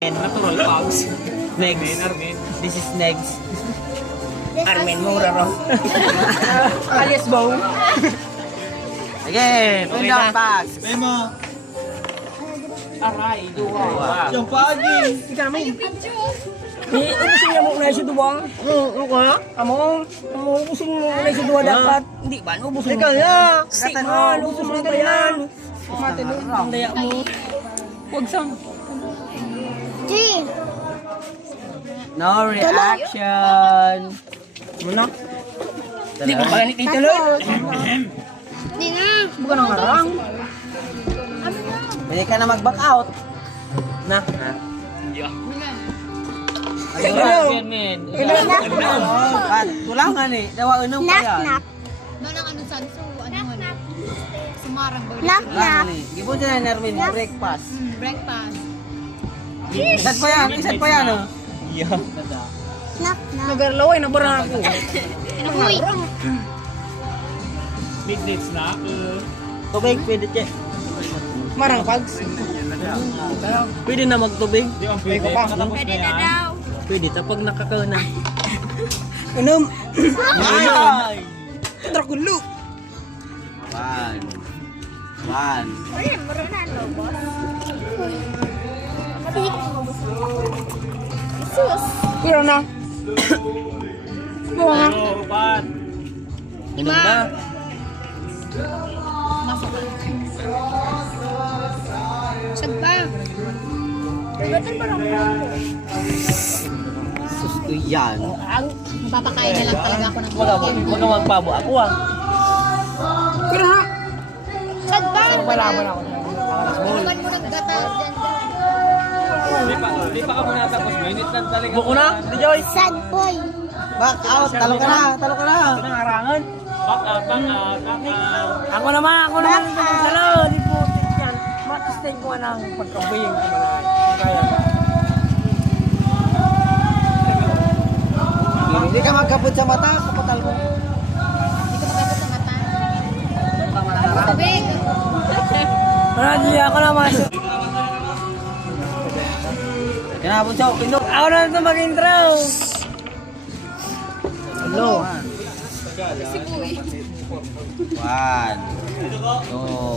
Natural pogs. Next. Armin. This is next. Armin Mura raw. Alias Bow. Sige, pin down pass. Memo. Aray, duwa. Yung pagi. Ika naman. Ubusin niya mo na siya duwang. Ano? Ubusin mo na siya duwa dapat. Hindi ba? Ubusin mo. Ikaw ya. Ubusin mo ba yan? Matanong ang daya mo. Huwag sang. No reaction. Muna. Hindi ko pa ganit dito lang. Hindi na. Bukan ang marang. Hindi ka na mag-back out. Na. Ayun. Tulangan eh. Dawa unang pa yan. Knock. Doon ang ano san so ano sumarang ba Knock. Tulangan eh. Gibon dyan na Nermin. Breakfast. breakfast. Isad pa yan. Isad pa yan oh. Knock. Nagarlaway na barang ako. Uy. Big snack. Tubig, pwede dyan. Marang pags. Pwede na magtubig. Di ang pwede. Pwede na daw. Pwede tapag nakakauna. Inom. Ay! Drakulo. One. One. Uy, mura na no, boss. Sus. Pira na. Buwa nga. Pan. Inom na. Sagba. Sus ko yan. Mapapakain na lang talaga ako ng Wala magpabo. Ako ah. Pira nga. Sagba. Wala ako. Naman mo ng gata dyan. Di pa ka muna tapos. Minute lang talaga. Buko na. Di Joy. Sad boy. Back out. Talo ka na. Talo ka na. Nangarangan. Back out, back out, back out. Ako naman ito ng salo. Di po. Yan. Matistay ko ng pagkabayang kumalahan. Kaya. Hindi ka magkapot sa mata. Kapatal mo. Hindi ko makapot sa mata. Tubig. Hindi ako naman. Kinabot siya. Pinok. Ako na ito mag-intro. Hello. Si Boy. One. Two.